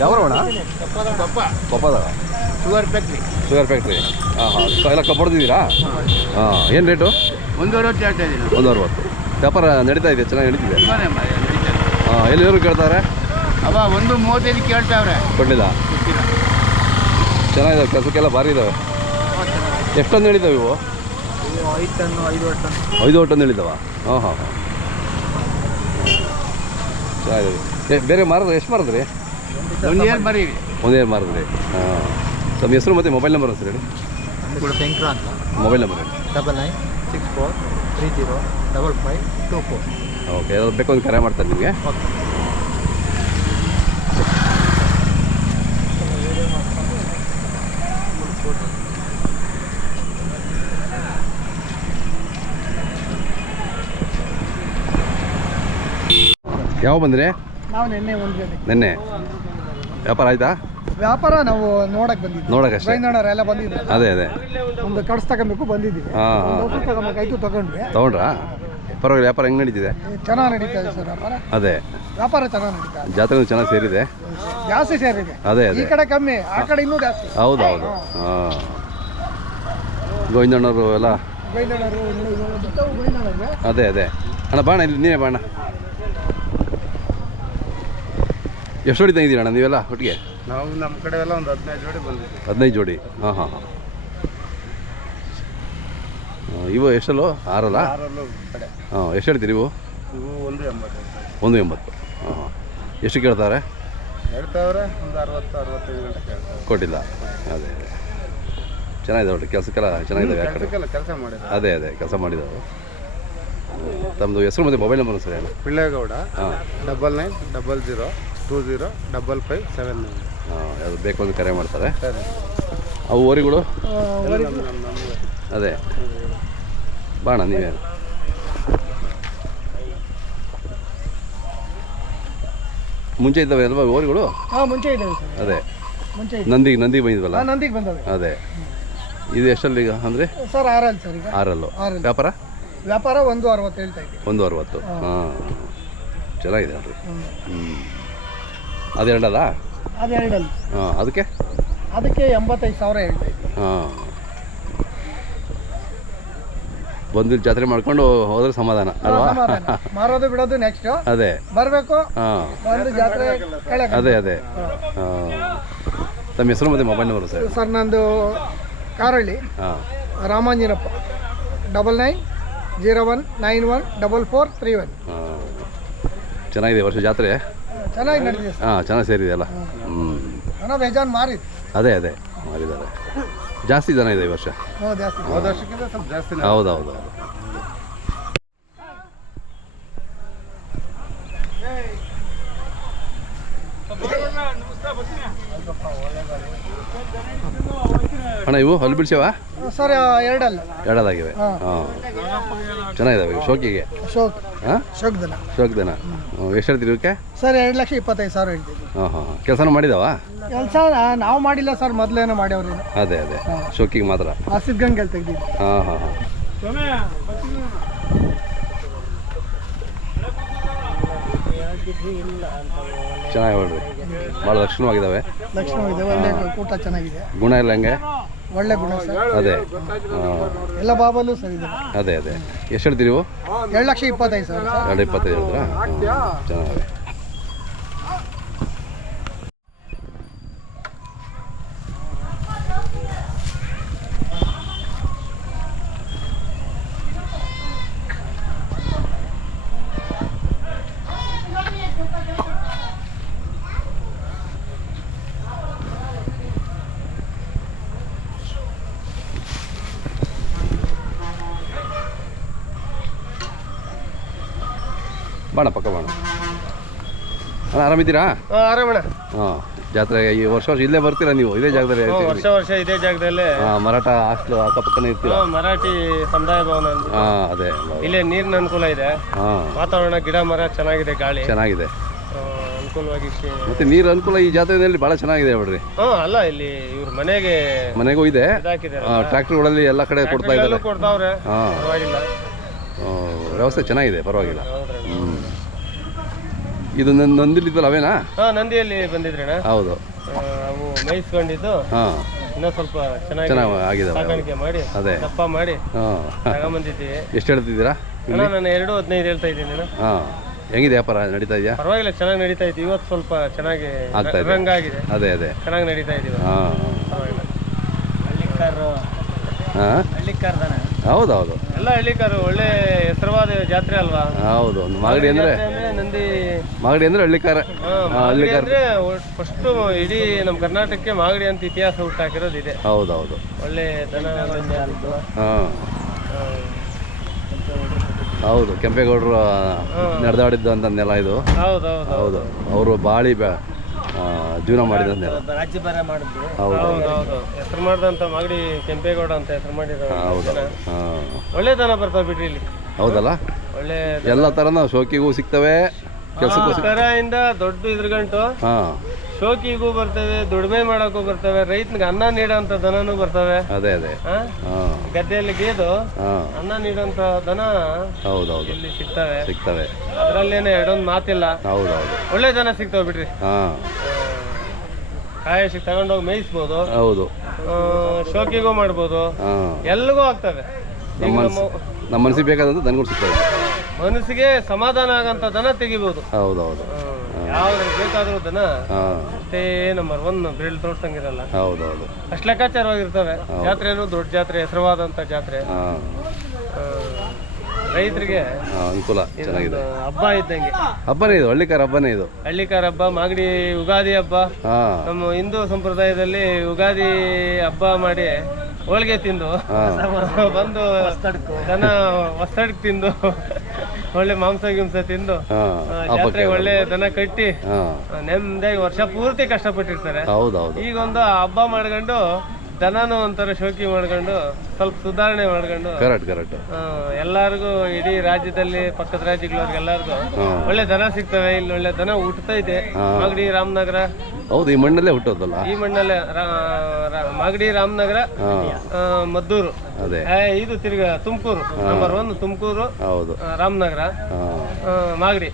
ಯಾವರವಣ ಕೊಪ್ಪದಾಗ sugar factory ಹಾಂ ಎಲ್ಲ ಕಬ್ಬಡ್ದಿದ್ದೀರಾ? ಹಾಂ ಏನು ರೇಟು? 160 ಹೇಳ್ತಾ ಇದ್ದೀನಿ. 160. ವ್ಯಾಪಾರ ನಡೀತಾ ಇದೆ, ಚೆನ್ನಾಗಿ ನಡೀತಿದೆ. ನಡೀತಾರೆ. ಹಾಂ ಎಲ್ಲಿವರು ಕೇಳ್ತಾರೆ? ಅವ 135 ಕೇಳ್ತಾವ್ರೆ. ಕೊಡಲಿಲ್ಲ. ಚೆನ್ನಾಗಿದ್ದಾವೆ, ಕೆಲಸಕ್ಕೆಲ್ಲ ಭಾರಿ ಇದ್ದಾವೆ. ಎಷ್ಟೊಂದು ಹೇಳಿದ್ದಾವೆ ಇವು? 5 ಟನ್ನು 5 ಟನ್ ಹೇಳಿದ್ದಾವ? ಹಾಂ ಹಾಂ ಹಾಂ ಚೆನ್ನಾಗಿದೆ. ಬೇರೆ ಮಾರಿದ್ರೆ ಎಷ್ಟು ಮಾರಿದ್ರಿ? ಒಂದು ಏರ್ ಬರೀ ಒಂದೇ ಮಾರಿದ್ರಿ. ಹಾಂ ತಮ್ಮ ಹೆಸರು ಮತ್ತು ಮೊಬೈಲ್ ನಂಬರ್ ಸರ್ ಹೇಳಿ. ಶಂಕರ ಅಂತ. ಮೊಬೈಲ್ ನಂಬರ್ ಹೇಳಿ. 9964305524. ಓಕೆ, ಯಾವ್ದು ಬೇಕು ಒಂದು ಕರೆ ಮಾಡ್ತಾರೆ ನಿಮಗೆ. ಯಾವ ಬಂದ್ರಿ? ನಾವು ನಿನ್ನೆ ವ್ಯಾಪಾರ ಆಯ್ತಾ? ವ್ಯಾಪಾರ ನಾವು ನೋಡಕ್ಕಷ್ಟೇ. ಎಲ್ಲ ಬಂದಿದ್ರು. ಅದೇ ಒಂದು ಕಡ್ಸ್ ತಗೊಬೇಕು ಬಂದಿದ್ದೀವಿ. ತಗೊಬೇಕಾಯ್ತು, ತಗೊಂಡ್ವಿ. ತಗೊಂಡ್ರಾ? ಪರವಾಗಿಲ್ಲ. ವ್ಯಾಪಾರ ಹೆಂಗೆ ನಡೀತಿದೆ? ಚೆನ್ನಾಗಿ ನಡೀತಾ ಇದೆ ಸರ್ ವ್ಯಾಪಾರ. ಅದೇ ವ್ಯಾಪಾರ ಚೆನ್ನಾಗಿ ನಡೀತಾ ಇದೆ. ಜಾತ್ರೆ ಚೆನ್ನಾಗಿ ಸೇರಿದೆ. ಜಾಸ್ತಿ ಸೇರಿದೆ. ಅದೇ ಈ ಕಡೆ ಕಮ್ಮಿ, ಆ ಕಡೆ ಇನ್ನೂ ಜಾಸ್ತಿ. ಹೌದು. ಹಾಂ ಗೋವಿಂದಣ್ಣವರು ಎಲ್ಲ ಅದೇ ಅಣ್ಣ ಬಾಣ ಇಲ್ಲಿ ನೀವೇ ಬಾಣ. ಎಷ್ಟು ಜೋಡಿ ತಂಗಿದ್ದೀರ ಅಣ್ಣ ನೀವೆಲ್ಲ ಒಟ್ಟಿಗೆ? ನಾವು ನಮ್ಮ ಕಡೆ ಎಲ್ಲ ಒಂದು 15 ಜೋಡಿ ಬಂದಿದ್ದೀವಿ. 15 ಜೋಡಿ. ಹಾಂ ಇವು ಎಷ್ಟಲ್ಲೋ? 6 ಕಡೆ. ಹಾಂ ಎಷ್ಟು ಹೇಳ್ತೀರಿ ಇವು? ಇವು 180. 180. ಹಾಂ ಎಷ್ಟು ಕೇಳ್ತಾರೆ? ಹೇಳ್ತಾವ್ರೆ ಒಂದು 60-65 ಗಂಟೆ ಕೇಳ್ತಾರೆ. ಕೊಟ್ಟಿಲ್ಲ. ಅದೇ ಚೆನ್ನಾಗಿದೆ ಒಟ್ಟು ಕೆಲಸಕ್ಕೆಲ್ಲ ಚೆನ್ನಾಗಿದ್ದಾವೆ. ಆ ಕಡೆ ಕೆಲಸ ಮಾಡಿದ್ರು. ಅದೇ ಕೆಲಸ ಮಾಡಿದ್ದಾವೆ. ತಮ್ಮದು ಹೆಸರು ಮತ್ತು ಮೊಬೈಲ್ ನಂಬರ್ ಸರ್ ಏನು? ಪಿಳ್ಳೇಗೌಡ. ಹಾಂ 9900255579. ಹಾಂ ಯಾವುದು ಬೇಕು ಅಂತ ಕರೆ ಮಾಡ್ತಾರೆ. ಸರಿ. ಅವು ಓರಿಗಳು? ಅದೇ ಬಾಣ ನೀವೇ. ಮುಂಚೆ ಇದ್ದಾವೆ ಅಲ್ವಾ ಓರಿಗಳು? ಮುಂಚೆ ಇದ್ದಾವೆ ಸರ್. ಅದೇ ಮುಂಚೆ ನಂದಿಗೆ ಬಂದಿದ್ವಲ್ಲ? ನಂದಿಗೆ ಬಂದವೆ. ಅದೇ ಇದು ಎಷ್ಟಲ್ಲಿ ಈಗ ಅಂದರೆ? Sir 6 sir. ಈಗ 6. ವ್ಯಾಪಾರ 160 ಹೇಳ್ತಾ ಇದ್ದೀವಿ. 160. ಹಾಂ ಚೆನ್ನಾಗಿದೆ ಅಲ್ರಿ. ಅದು ಎರಡಲ್ಲ? ಅದು 2. ಹಾಂ ಅದಕ್ಕೆ 85,000 ಹೇಳ್ತಾ ಇದ್ದೀವಿ. ಹಾಂ ಬಂದು ಜಾತ್ರೆ ಮಾಡ್ಕೊಂಡು ಹೋದ್ರೆ ಸಮಾಧಾನ ಅಲ್ವಾ? ಮಾರೋದು ಬಿಡೋದು ನೆಕ್ಸ್ಟ್. ಅದೇ ಬರಬೇಕು. ಹಾಂ ಒಂದು ಜಾತ್ರೆ ಅದೇ ಹಾಂ ತಮ್ಮ ಹೆಸರು ಮತ್ತು ಮೊಬೈಲ್ ನಂಬರ್ ಸರ್? ಸರ್ ನಂದು ಕಾರಳ್ಳಿ. ಹಾಂ ರಾಮಾಂಜಿನಪ್ಪ. 9901914431. ಹಾಂ ಚೆನ್ನಾಗಿದೆ ವರ್ಷ ಜಾತ್ರೆ? ಚೆನ್ನಾಗಿ ನಡೆದಿದೆ. ಹಾಂ ಚೆನ್ನಾಗಿ ಸೇರಿದೆ ಅಲ್ಲ? ಜನ ಬೇಜಾನ್ ಮಾರಿದ್ದು. ಅದೇ ಮಾರಿದ್ದಾರೆ. ಜಾಸ್ತಿ ಜನ ಇದೆ ಈ ವರ್ಷ. ಜಾಸ್ತಿ. ಹೋದ ವರ್ಷಕ್ಕಿಂತ ಸ್ವಲ್ಪ ಜಾಸ್ತಿ. ಹೌದು ಅಣ್ಣ ಇವು ಅಲ್ಲಿ ಬಿಡ್ಸವ ಸರ್? 2 ಎರಡಾಗಿವೆ. ಹಾಂ ಚೆನ್ನಾಗಿದ್ದಾವೆ ಶೋಕಿಗೆ. ಹಾಂ ಶೋಕ್ದನ ಎಷ್ಟು ಹೇಳ್ತೀರಿ ಇವಕ್ಕೆ? ಸರ್ 2,25,000 ಹೇಳ್ತೀವಿ. ಹಾಂ ಕೆಲಸನೂ ಮಾಡಿದಾವ? ಕೆಲಸ ನಾವು ಮಾಡಿಲ್ಲ ಸರ್, ಮೊದಲೇನೋ ಮಾಡ್ಯವ್ರಿ. ಅದೇ ಶೋಕಿಗೆ ಮಾತ್ರ. ಸಿದ್ಧಗಂಗೆಲ್ ತೆಗ್ದಿದ್ವಿ. ಹಾಂ ಚೆನ್ನಾಗಿ ನೋಡ್ರಿ, ಭಾಳ ಲಕ್ಷಣವಾಗಿದ್ದಾವೆ. ಒಳ್ಳೆ ಊಟ ಚೆನ್ನಾಗಿದೆ. ಗುಣ ಎಲ್ಲ ಹೆಂಗೆ? ಒಳ್ಳೆ ಗುಣ ಸರ್. ಅದೇ ಎಲ್ಲ ಬಾಬಲು ಸರ್ ಇದೆ. ಅದೇ ಎಷ್ಟು ಹೇಳ್ತೀರಿ ನೀವು? 2,25,000. 2,25 ಹೇಳಿದ್ರಾ? ಚೆನ್ನಾಗಿ. ಬಾಣ ಪಕ್ಕ ಬಾಣ. ಅಣ್ಣ ಆರಾಮಿದ್ದೀರಾ? ಆರಾಮಣ್ಣ. ಹಾಂ ಜಾತ್ರೆಗೆ ಈ ವರ್ಷ ಇಲ್ಲೇ ಬರ್ತೀರಾ ನೀವು? ಇದೇ ಜಾಗದಲ್ಲಿ? ವರ್ಷ ಇದೇ ಜಾಗದಲ್ಲೇ. ಹಾಂ ಮರಾಠ ಹಾಸ್ಟೆಲ್ ಅಕ್ಕಪಕ್ಕನೇ ಇರ್ತೀರಾ? ಮರಾಠಿ ಸಮುದಾಯ ಭವನ. ಹಾಂ ಅದೇ ಇಲ್ಲೇ ನೀರಿನ ಅನುಕೂಲ ಇದೆ. ಹಾಂ ವಾತಾವರಣ ಗಿಡ ಮರ ಚೆನ್ನಾಗಿದೆ, ಗಾಳಿ ಚೆನ್ನಾಗಿದೆ. ಅನುಕೂಲವಾಗಿ ಮತ್ತು ನೀರು ಅನುಕೂಲ ಈ ಜಾತ್ರೆಯಲ್ಲಿ ಭಾಳ ಚೆನ್ನಾಗಿದೆ ಬಿಡ್ರಿ. ಅಲ್ಲ ಇಲ್ಲಿ ಇವ್ರ ಮನೆಗೂ ಇದೆ, ಇದಾಕಿದ್ದಾರೆ ಟ್ರ್ಯಾಕ್ಟರ್ಗಳಲ್ಲಿ ಎಲ್ಲ ಕಡೆ ಕೊಡ್ತಾ ಇದ್ದಾರೆ. ಕೊಡ್ತಾವ್ರೆ, ಹಾಂ, ಪರವಾಗಿಲ್ಲ, ವ್ಯವಸ್ಥೆ ಚೆನ್ನಾಗಿದೆ, ಪರವಾಗಿಲ್ಲ. ಇದು ನಂದಿಲಿದ್ದಲ್ಲ ಅವೇನಾ? ನಂದಿಯಲ್ಲಿ ಬಂದಿದ್ರಣ್ಣ. ಹೌದು, ಅವು ಮೇಯಿಸ್ಕೊಂಡಿದ್ದು ಇನ್ನೂ ಸ್ವಲ್ಪ ಚೆನ್ನಾಗಿ ಆಗಿದಾವೆ, ಸಾಕಾಣಿಕೆ ಮಾಡಿ ಅದೇ ದಪ್ಪ ಮಾಡಿ ತಗೊಂಬಂದಿದ್ದೀವಿ. ಎಷ್ಟು ಹೇಳ್ತಿದ್ದೀರಾ? ನಾನು 2.15 ಹೇಳ್ತಾ ಇದ್ದೀನಿ. ಹೆಂಗಿದೆ ವ್ಯಾಪಾರ? ನಡೀತಾ ಇದೆಯಾ? ಪರವಾಗಿಲ್ಲ, ಚೆನ್ನಾಗಿ ನಡೀತಾ ಇತ್ತು. ಇವತ್ತು ಸ್ವಲ್ಪ ಚೆನ್ನಾಗಿ ರಂಗಾಗಿದೆ, ಅದೇ ಚೆನ್ನಾಗಿ ನಡೀತಾ ಇದೀವಿ. ಪರವಾಗಿಲ್ಲ. ಹೌದೌದು, ಎಲ್ಲ ಹಳ್ಳಿಕಾರು, ಒಳ್ಳೆ ಹೆಸರವಾದ ಜಾತ್ರೆ ಅಲ್ವಾ? ಹೌದು. ಮಾಗಡಿ ಅಂದ್ರೆ ನಂದಿ, ಮಾಗಡಿ ಅಂದ್ರೆ ಹಳ್ಳಿಕಾರ. ಅಂದ್ರೆ ಫಸ್ಟ್ ಇಡೀ ನಮ್ಮ ಕರ್ನಾಟಕಕ್ಕೆ ಮಾಗಡಿ ಅಂತ ಇತಿಹಾಸ ಹುಟ್ಟಾಕಿರೋದು ಇದೆ. ಹೌದೌದು, ಒಳ್ಳೆ ದನ. ಹೌದು, ಕೆಂಪೇಗೌಡರು ನಡೆದಾಡಿದ್ದು ಅಂತ ನೆಲ ಇದು. ಹೌದು, ಅವರು ಬಾಳಿ ಜೀವನ ಮಾಡಿದ ನೆಲ. ರಾಜ್ಯಭಾರ ಮಾಡಿದ್ದು. ಹೌದು, ಹೆಸರು ಮಾಡಿದಂತ ಮಾಗಡಿ ಕೆಂಪೇಗೌಡ ಅಂತ ಹೆಸರು ಮಾಡಿದ. ಹೌದು, ಒಳ್ಳೆ ದನ ಬರ್ತಾವ ಬಿಡ್ರಿ ಇಲ್ಲಿ. ಹೌದಲ್ಲ, ಒಳ್ಳೆ ಎಲ್ಲ ತರನ ಶೋಕಿಗೂ ಸಿಗ್ತವೆ, ಕೆಲಸಕ್ಕೂ ಕರದಿಂದ ದೊಡ್ಡ ಇದ್ರಗಂಟು ಶೋಕಿಗೂ ಬರ್ತವೆ, ದುಡಿಮೆ ಮಾಡಕ್ಕೂ ಬರ್ತವೆ, ರೈತನಿಗೆ ಅನ್ನ ನೀಡೋಂಥ ದನನೂ ಬರ್ತವೆ. ಅದೇ ಗದ್ದೆಯಲ್ಲಿ ಗೇದು ಅನ್ನ ನೀಡೋಂಥ ದನ ಹೌದೌದು ಇಲ್ಲಿ ಸಿಗ್ತವೆ. ಅದರಲ್ಲೇನೆ ಎರಡೊಂದು ಮಾತಿಲ್ಲ. ಹೌದೌದು, ಒಳ್ಳೆ ದನ ಸಿಗ್ತಾವೆ ಬಿಡ್ರಿ. ಕಾಯಿಸಿ ತಗೊಂಡೋಗಿ ಮೇಯಿಸ್ಬೋದು. ಹೌದು, ಶೋಕಿಗೂ ಮಾಡ್ಬೋದು, ಎಲ್ಲಿಗೂ ಆಗ್ತವೆ. ನಮ್ಮ ಮನಸ್ಸಿಗೆ ಬೇಕಾದಂತ ದನಗಳು ಸಿಗ್ತವೆ. ಮನಸ್ಸಿಗೆ ಸಮಾಧಾನ ಆಗಂತ ದನ ತೆಗಿಬಹುದು. ಹೌದೌದು, ಯಾವ್ದು ಬೇಕಾದ್ರೂ ದನ ಅಷ್ಟೇ ನಂಬರ್ 1 ಬಿಲ್ ತೋರ್ಸಂಗಿರಲ್ಲ. ಹೌದೌದು, ಅಷ್ಟು ಲೆಕ್ಕಾಚಾರವಾಗಿರ್ತವೆ. ಜಾತ್ರೆನೂ ದೊಡ್ಡ ಜಾತ್ರೆ, ಹೆಸರವಾದಂತ ಜಾತ್ರೆ, ರೈತರಿಗೆ ಅನುಕೂಲ, ಚೆನ್ನಾಗಿದೆ. ಹಬ್ಬ ಇದ್ದಂಗೆ. ಹಬ್ಬನೇ ಇದು, ಹಳ್ಳಿಕಾರ ಹಬ್ಬನೇ ಇದು. ಹಳ್ಳಿಕಾರ ಹಬ್ಬ, ಮಾಗಡಿ ಯುಗಾದಿ ಹಬ್ಬ. ನಮ್ಮ ಹಿಂದೂ ಸಂಪ್ರದಾಯದಲ್ಲಿ ಯುಗಾದಿ ಹಬ್ಬ ಮಾಡಿ ಹೋಳಿಗೆ ತಿಂದು ಬಂದು ದನ ಹೊಸ್ತಡ್ಕ್ ತಿಂದು ಒಳ್ಳೆ ಮಾಂಸ ಗಿಂಸ ತಿಂದು ಜಾತ್ರೆ ಒಳ್ಳೆ ದನ ಕಟ್ಟಿ ನೆಮ್ಮದಿಯಾಗಿ ವರ್ಷ ಪೂರ್ತಿ ಕಷ್ಟಪಟ್ಟಿರ್ತಾರೆ. ಈಗ ಒಂದು ಹಬ್ಬ ಮಾಡ್ಕೊಂಡು ದನನೂ ಒಂಥರ ಶೋಕಿ ಮಾಡ್ಕೊಂಡು ಸ್ವಲ್ಪ ಸುಧಾರಣೆ ಮಾಡ್ಕೊಂಡು ಎಲ್ಲಾರ್ಗು ಇಡೀ ರಾಜ್ಯದಲ್ಲಿ ಪಕ್ಕದ ರಾಜ್ಯಗಳವ್ರಿಗೆ ಎಲ್ಲಾರ್ಗು ಒಳ್ಳೆ ದನ ಸಿಗ್ತವೆ. ಇಲ್ಲಿ ಒಳ್ಳೆ ದನ ಹುಟ್ಟತೈತೆ. ಮಾಗಡಿ ರಾಮನಗರ. ಹೌದು, ಈ ಮಣ್ಣಲ್ಲೇ ಹುಟ್ಟೋದಲ್ಲ. ಈ ಮಣ್ಣಲ್ಲೇ ಮಾಗಡಿ ರಾಮನಗರ, ಮದ್ದೂರು, ಇದು ತಿರ್ಗಾ ತುಮಕೂರು. ನಂಬರ್ 1 ತುಮಕೂರು, ರಾಮನಗರ, ಮಾಗಡಿ.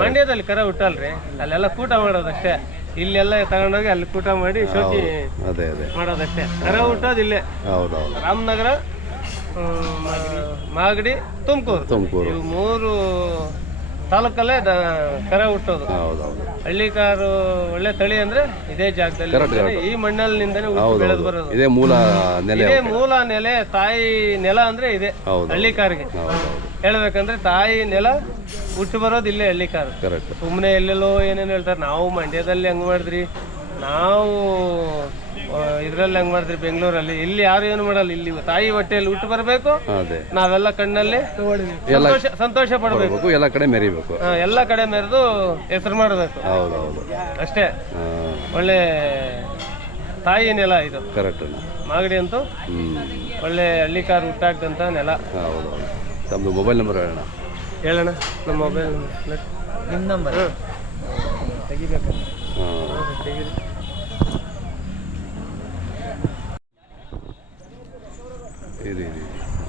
ಮಂಡ್ಯದಲ್ಲಿ ಕರ ಹುಟ್ಟಲ್ರಿ, ಅಲ್ಲೆಲ್ಲ ಕೂಟ ಮಾಡೋದಷ್ಟೇ. ಇಲ್ಲೆಲ್ಲ ತಗೊಂಡೋಗಿ ಅಲ್ಲಿ ಕೂಟ ಮಾಡಿ ಶೋಕಿ ಮಾಡೋದಷ್ಟೇ. ಕರ ಹುಟ್ಟೋದು ಇಲ್ಲೇ ರಾಮನಗರ, ಮಾಗಡಿ, ತುಮಕೂರು. ಇವು 3 ತಾಲೂಕಲ್ಲೇ ಕರ ಹುಟ್ಟೋದು. ಹಳ್ಳಿಕಾರು ಒಳ್ಳೆ ತಳಿ ಅಂದ್ರೆ ಇದೇ ಜಾಗದಲ್ಲಿ, ಈ ಮಣ್ಣಲ್ಲಿಂದನೇ ಬೆಳೆದು ಬರೋದು. ಇದೇ ಮೂಲ ನೆಲೆ, ತಾಯಿ ನೆಲ ಅಂದ್ರೆ ಇದೆ ಹಳ್ಳಿಕಾರಿಗೆ. ಹೇಳ್ಬೇಕಂದ್ರೆ ತಾಯಿ ನೆಲ ಹುಟ್ಟು ಬರೋದು ಇಲ್ಲೇ ಹಳ್ಳಿಕಾರು. ಸುಮ್ಮನೆ ಎಲ್ಲೆಲ್ಲೋ ಏನೇನು ಹೇಳ್ತಾರೆ, ನಾವು ಮಂಡ್ಯದಲ್ಲಿ ಹಂಗ್ ಮಾಡಿದ್ರಿ, ನಾವು ಇದ್ರಲ್ಲಿ ಹಂಗ್ ಮಾಡಿದ್ರಿ ಬೆಂಗಳೂರಲ್ಲಿ. ಇಲ್ಲಿ ಯಾರು ಏನು ಮಾಡಲ್ಲ. ಇಲ್ಲಿ ತಾಯಿ ಹೊಟ್ಟೆಯಲ್ಲಿ ಹುಟ್ಟು ಬರಬೇಕು, ನಾವೆಲ್ಲ ಕಣ್ಣಲ್ಲಿ ಸಂತೋಷ ಪಡಬೇಕು, ಎಲ್ಲ ಕಡೆ ಮೆರಿಬೇಕು, ಎಲ್ಲ ಕಡೆ ಮೆರೆದು ಹೆಸರು ಮಾಡಬೇಕು ಅಷ್ಟೇ. ಒಳ್ಳೆ ತಾಯಿ ನೆಲ ಇದು ಮಾಗಡಿ ಅಂತೂ. ಒಳ್ಳೆ ಹಳ್ಳಿಕಾರು ಹುಟ್ಟಾಕ್ದಂತ ನೆಲ. ತಮ್ಮದು ಮೊಬೈಲ್ ನಂಬರ್ ಹೇಳೋಣ. ನಮ್ಮ ಮೊಬೈಲ್ ನಿಮ್ಮ ನಂಬರ್ ತೆಗಿಬೇಕು.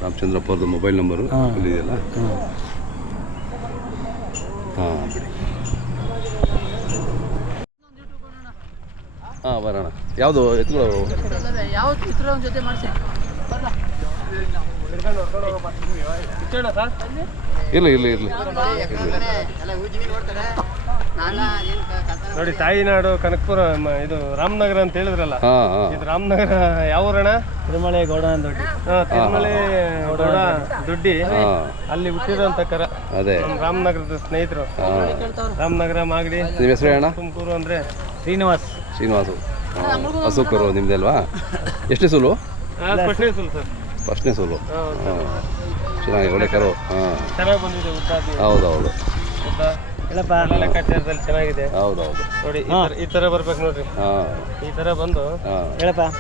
ರಾಮಚಂದ್ರಪ್ಪ ಅವ್ರದ್ದು ಮೊಬೈಲ್ ನಂಬರು ಇದೆಯಲ್ಲ. ಬರೋಣ. ಯಾವುದು ಎತ್ಕೊಳ್ಳೋ ಯಾವ ಚಿತ್ರ ಜೊತೆ ಮಾಡಿಸಿ ಇರ್ಲಿ ನೋಡಿ. ತಾಯಿನಾಡು ಕನಕಪುರ, ಇದು ರಾಮನಗರ ಅಂತ ಹೇಳಿದ್ರಲ್ಲ, ಇದು ರಾಮನಗರ. ಯಾವ ಊರಣ? ತಿರುಮಲೆ ಗೌಡ ದೊಡ್ಡಿ. ತಿರುಮಲೆ ಗೌಡ ದೊಡ್ಡಿ, ಅಲ್ಲಿ ಹುಟ್ಟಿರೋಂಥ ಕರ. ರಾಮನಗರದ ಸ್ನೇಹಿತರು. ರಾಮನಗರ, ಮಾಗಡಿ. ನಿಮ್ಮ ಹೆಸರು ಅಣ್ಣ? ತುಮಕೂರು ಅಂದ್ರೆ ಶ್ರೀನಿವಾಸು. ಅಶೋಕರು ನಿಮ್ದೆ ಅಲ್ವಾ? ಎಷ್ಟನೇ ಸೋಲು? ಫಸ್ಟ್ನೇ ಸೋಲು. ಚೆನ್ನಾಗಿ ಒಳ್ಳೆ ಕರು. ಚೆನ್ನಾಗಿ ಬಂದಿದೆ. ಹೌದೌದು, ಲೆಕ್ಕಾಚಾರದಲ್ಲಿ ಚೆನ್ನಾಗಿದೆ. ಹೌದೌದು ನೋಡಿ, ಈ ತರ ಬರ್ಬೇಕು ನೋಡ್ರಿ. ಈ ತರ ಬಂದು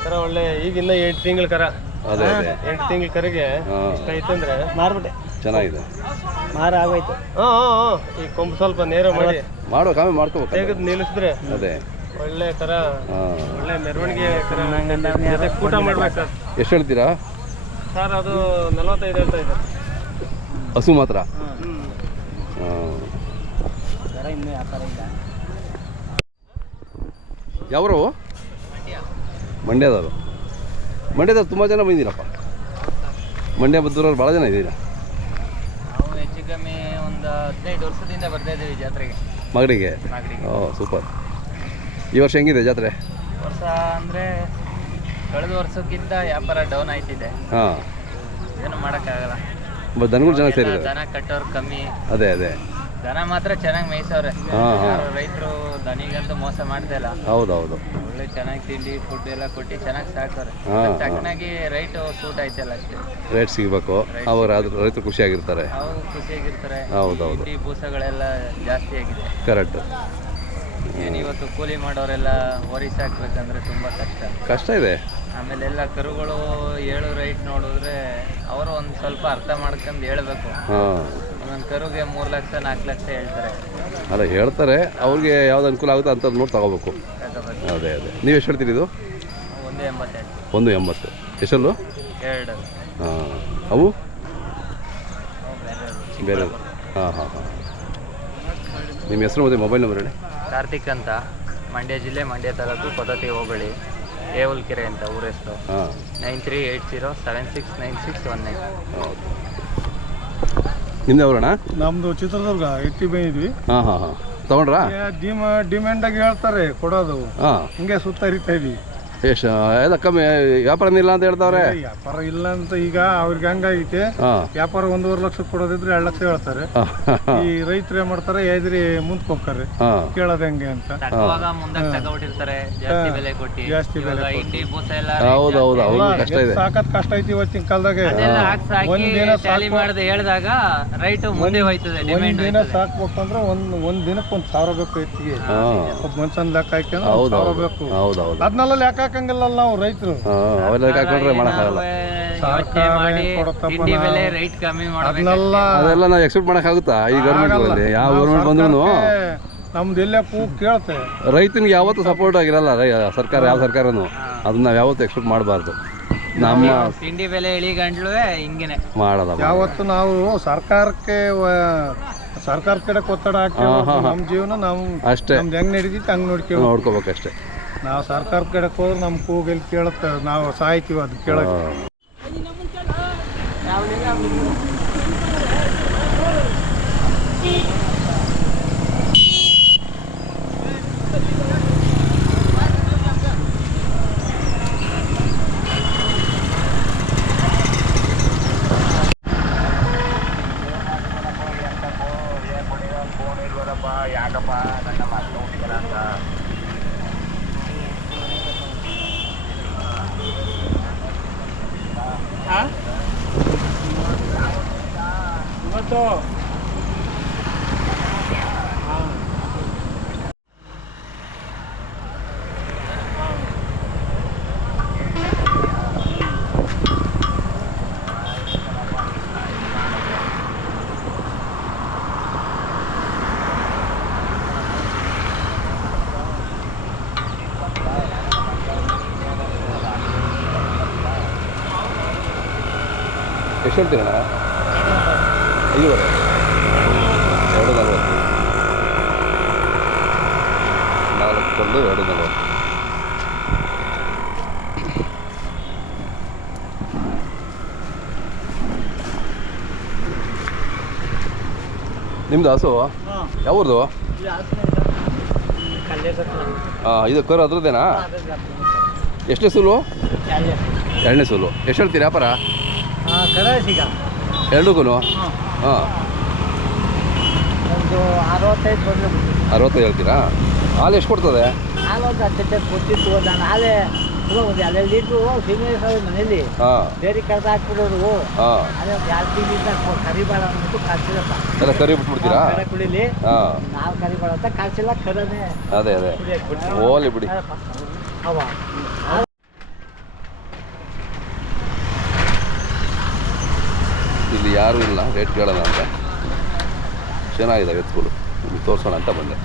ಕರ ಒಳ್ಳೆ. ಈಗ ಇನ್ನ 8 ತಿಂಗಳ ಕರ. 8 ತಿಂಗಳ ಕರಿಗೆ ಇಷ್ಟ ಐತಂದ್ರೆ ಮಾರ್ಬಿಟ್ಟೆ. ಚೆನ್ನಾಗಿದೆ. ಮಾರ ಆಗೋಯ್ತು. ಈ ಕೊಂಬು ಸ್ವಲ್ಪ ನೇರ ಮಾಡಿ ಮಾಡೋ ಕಾಮೆ ಮಾಡ್ಕೋಬೇಕು. ತೆಗೆದು ನಿಲ್ಲಿಸಿದ್ರೆ ಅದೇ ಒಳ್ಳೆ ಥರ ಒಳ್ಳೆ ಮೆರವಣಿಗೆ ಊಟ ಮಾಡ್ಬೇಕು ಸರ್. ಎಷ್ಟು ಹೇಳ್ತೀರಾ ಸರ್? ಅದು 45 ಹೇಳ್ತಾ ಇದ್ದಾರೆ. ಹಸು ಮಾತ್ರ? ಯಾವರು? ಮಂಡ್ಯದವರು. ಮಂಡ್ಯದವ್ರು ತುಂಬ ಜನ ಬಂದಿರಪ್ಪ. ಮಂಡ್ಯ ಬದ್ದೂರವ್ರು ಭಾಳ ಜನ ಇದ್ದೀರಾ? ನಾವು ಹೆಚ್ಚು ಕಮ್ಮಿ ಒಂದು 15 ವರ್ಷದಿಂದ ಬರ್ತಾ ಇದ್ದೀವಿ ಜಾತ್ರೆಗೆ. ಮಗಡಿಗೆ? ಓ ಸೂಪರ್. ಈ ವರ್ಷ ಹೆಂಗಿದೆ ಜಾತ್ರೆ? ವರ್ಷ ಅಂದರೆ ಕಳೆದ ವರ್ಷಕ್ಕಿಂತ ವ್ಯಾಪಾರ ಡೌನ್ ಆಯ್ತಿದೆ. ಹಾಂ, ಏನು ಮಾಡೋಕ್ಕಾಗಲ್ಲ. ದನಗಳು ಚೆನ್ನಾಗಿ ಸೇರಿದೆ. ದನ ಕಟ್ಟೋರು ಕಮ್ಮಿ. ಅದೇ ಅದೇ ದನ ಮಾತ್ರ ಚೆನ್ನಾಗಿ ಮೇಯ್ಸವ್ರೆ. ಹಾಂ. ರೈತರು ದನಿಗಂತೂ ಮೋಸ ಮಾಡ್ತಾ ಇಲ್ಲ. ಹೌದೌದು. ಒಳ್ಳೆ ಚೆನ್ನಾಗಿ ತಿಂಡಿ ಫುಡ್ ಎಲ್ಲ ಕೊಟ್ಟು ಚೆನ್ನಾಗಿ ಸಾಕ್ತಾರೆ. ಹಾಂ. ತಕ್ಕನಾಗಿ ರೈಟು ಸೂಟ್ ಆಯ್ತಲ್ಲ ಅಷ್ಟೇ. ರೇಟ್ ಸಿಗಬೇಕು, ಅವಾಗ ರೈತರು ಖುಷಿಯಾಗಿರ್ತಾರೆ. ಅವು ಖುಷಿಯಾಗಿರ್ತಾರೆ. ಹೌದೌದು. ತಿಂಡಿ ಬೂಸಗಳೆಲ್ಲ ಜಾಸ್ತಿ ಆಗಿದೆ. ಕರೆಕ್ಟ್. ಏನು ಇವತ್ತು ಕೂಲಿ ಮಾಡೋರೆಲ್ಲ ವರಿ ಸಾಕ್ಬೇಕಂದ್ರೆ ತುಂಬ ಕಷ್ಟ ಇದೆ. ಆಮೇಲೆ ಎಲ್ಲ ಕರುಗಳು ಏಳು ರೈಟ್ ನೋಡಿದ್ರೆ ಅವರು ಒಂದು ಸ್ವಲ್ಪ ಅರ್ಥ ಮಾಡ್ಕೊಂಡು ಹೇಳ್ಬೇಕು. ಹಾಂ, ಒಂದೊಂದು ಕರುಗೆ 3 ಲಕ್ಷ 4 ಲಕ್ಷ ಹೇಳ್ತಾರೆ. ಅಲ್ಲ ಹೇಳ್ತಾರೆ, ಅವ್ರಿಗೆ ಯಾವ್ದು ಅನುಕೂಲ ಆಗುತ್ತೆ ಅಂಥದ್ದು ನೋಡಿ ತಗೋಬೇಕು. ಅದೇ ಅದೇ. ನೀವು ಎಷ್ಟು ಹೇಳ್ತೀರಿ ಇದು? 1.80. 1.80. ಎಷ್ಟಲ್ಲು? 2. ಹಾಂ. ಅವು ಬೇರೆ. ಬೇರೆ? ಹಾಂ ಹಾಂ ಹಾಂ. ನಿಮ್ಮ ಹೆಸರು ಮತ್ತು ಮೊಬೈಲ್ ನಂಬರ್ ಹೇಳಿ. ಕಾರ್ತಿಕ್ ಅಂತ, ಮಂಡ್ಯ ಜಿಲ್ಲೆ, ಮಂಡ್ಯ ತಾಲೂಕು, ಪದ್ಧತಿ ಹೋಬಳಿ, ಏವಲ್ಕೆರೆ ಅಂತ ಊರ ಹೆಸರು. ಹಾಂ. 9380769619. ಹೌದು. ನಿಮ್ದು ಅವರಣ್ಣ? ನಮ್ದು ಚಿತ್ರದುರ್ಗ ಎತ್ತಿ ಬಂದಿದ್ವಿ. ಹಾಂ ಹಾಂ ಹಾಂ. ತಗೊಂಡ್ರಾ? ಡಿಮ್ಯಾಂಡಾಗಿ ಹೇಳ್ತಾರೆ ಕೊಡೋದು. ಹಾಂ. ಹಿಂಗೆ ಸುತ್ತ ಹರಿತಾ ಇದ್ವಿ. ಎಷ್ಟು ಎಲ್ಲ ಕಮ್ಮಿ ವ್ಯಾಪಾರ ಇಲ್ಲ ಅಂತ ಹೇಳ್ತಾವ್ರೆ. ವ್ಯಾಪಾರ ಇಲ್ಲ ಅಂತ ಈಗ ಅವ್ರಿಗೆ ಹಂಗಾಗೈತೆ. ಹಾಂ. ವ್ಯಾಪಾರ 1.5 ಲಕ್ಷ ಕೊಡೋದಿದ್ರೆ 2 ಲಕ್ಷ ಹೇಳ್ತಾರೆ. ಈ ರೈತರು ಏನ್ ಮಾಡ್ತಾರೆ, ಎದ್ರಿ ಮುಂದಕ್ಕೆ ಹೋಗ್ತಾರೆ. ಹಾಂ. ಕೇಳೋದು ಹೆಂಗೆ ಅಂತ ತಗೋವಾಗ ಮುಂದಕ್ಕೆ ತಗೊಬಿಟ್ಟಿರ್ತಾರೆ ಜಾಸ್ತಿ ಬೆಲೆ ಕೊಟ್ಟು. ಜಾಸ್ತಿ ಬೆಲೆ ಇವಾಗ ಇಡ್ಲಿ ಬೂಸ ಎಲ್ಲ ಹೌದು ಹೌದು. ಅವ್ರಿಗೂ ಕಷ್ಟ ಇದೆ. ಸಾಕತ್ ಕಷ್ಟ ಐತಿ ಇವತ್ತಿನ ಕಾಲದಾಗ. ಅದೆಲ್ಲ ಹಾಕಿ ಒಂದಿನ ಟ್ಯಾಲಿ ಮಾಡದೆ ಹೇಳಿದಾಗ ರೈಟ್ ಮುಂದೆ ಹೋಯ್ತದೆ. ಡಿಮ್ಯಾಂಡ್ ಒಂದಿನ ಸಾಕ್ಬೇಕಂದ್ರೆ ಒಂದ್ ದಿನಕ್ಕೆ 1,000 ಬೇಕು ಎತ್ತಿಗೆ. ಹಾಂ. ಒಬ್ಬ ಮನುಷ್ಯನ ಲೆಕ್ಕ ಹಾಕ್ಯಂದ್ರೆ ಹೌದು 1,000 ಹೌದು ಬೇಕು. ಹೌದು ಹೌದು. ಅದನ್ನೆಲ್ಲ ಲೆಕ್ಕ ಹಾಕಂಗಿಲ್ಲ ನಾವು ರೈತರು. ಹಾಂ, ಅವೆಲ್ಲ ಹಾಕೊಂಡ್ರೆ ಮಾಡೋಕ್ಕಾಗಲ್ಲ. ಯೋಚನೆ ಮಾಡಿ ತಿಂಡಿ ಬೆಲೆ ರೈಟ್ ಕಮ್ಮಿ ಮಾಡಬೇಕು. ಅದನ್ನೆಲ್ಲ ಅದೆಲ್ಲ ನಾವು ಎಕ್ಸ್ಪೆಕ್ಟ್ ಮಾಡೋಕ್ಕಾಗುತ್ತಾ? ಈ ಗೌರ್ಮೆಂಟಲ್ಲಿ ಯಾವ ಗೌರ್ಮೆಂಟ್ ಬಂದ್ರೂ ನಮ್ದು ಎಲ್ಲೇ ಕೂಗ್ ಕೇಳ್ತೆ. ರೈತನಿಗೆ ಯಾವತ್ತೂ ಸಪೋರ್ಟ್ ಆಗಿರಲ್ಲ ಸರ್ಕಾರ, ಯಾವ ಸರ್ಕಾರನೂ. ಅದನ್ನ ನಾವು ಯಾವತ್ತೂ ಎಕ್ಸ್ಪೆಕ್ಟ್ ಮಾಡಬಾರ್ದು. ನಮ್ಮ ತಿಂಡಿ ಬೆಲೆ ಇಳಿಗಂಡ್ಲು ಹಿಂಗೇನೆ ಮಾಡೋದ. ಯಾವತ್ತು ನಾವು ಸರ್ಕಾರ ಕಡೆ ಒತ್ತಡ ಹಾಕಿ ನಮ್ಮ ಜೀವನ ನಾವು ಅಷ್ಟೇ. ನಮ್ದು ಹೆಂಗ್ ನಡೀತಿತ್ತು ಹಂಗ್ ನೋಡ್ಕೋಬೇಕಷ್ಟೇ. ನಾವು ಸರ್ಕಾರ ಕಡೆ ಹೋದ್ರೆ ನಮ್ಮ ಕೂಗಲ್ಲಿ ಕೇಳುತ್ತೆ, ನಾವು ಸಾಯ್ತೀವಿ ಅದು ಕೇಳಕ್ಕೆ. ಎಷ್ಟು ಹೇಳ್ತೀರಣ್ಣ? 5.5. 2.40. 4 ಕೊಂಡು 2.40. ನಿಮ್ದು ಹಸು ಯಾವ್ದು? ಹಾಂ, ಇದು ಕರು ಅದ್ರದ್ದೇನಾ? ಎಷ್ಟನೇ ಸೂಲು? 2ನೇ ಸೂಲು. ಎಷ್ಟು ಹೇಳ್ತೀರಿ ವ್ಯಾಪಾರ? ಎರಡಕ್ಕೂ? ಹಾಂ, 65 ಹೇಳ್ತೀರಾ? ಹಾಲು ಎಷ್ಟು ಕೊಡ್ತದೆ? ಮನೇಲಿ ಹಾಂ. ಬೇರೆ ಕರೆದ ಹಾಕ್ಬಿಡೋರು. ಹಾಂ. ಕರಿಬೇಡ ಅಂದ್ಬಿಟ್ಟು ಕಾಸಿಲ್ಲ. ಎಲ್ಲ ಕರಿ ಬಿಟ್ಬಿಡ್ತೀರಾ? ಕುಡಿಲಿ. ಹಾಂ. ನಾವು ಕರಿಬೇಡ ಅಂತ ಕಾಸಿಲ್ಲ, ಕರನೇ ಅದೇ ಅದೇ. ಓಲಿ ಬಿಡಿ. ಅವ ಇಲ್ಲಿ ಯಾರೂ ಇಲ್ಲ ರೇಟ್ ಕೇಳೋಣ ಅಂತ. ಚೆನ್ನಾಗಿದೆ ಎತ್ತುಗಳು ನಿಮ್ಗೆ ತೋರಿಸೋಣ ಅಂತ ಬಂದೆ.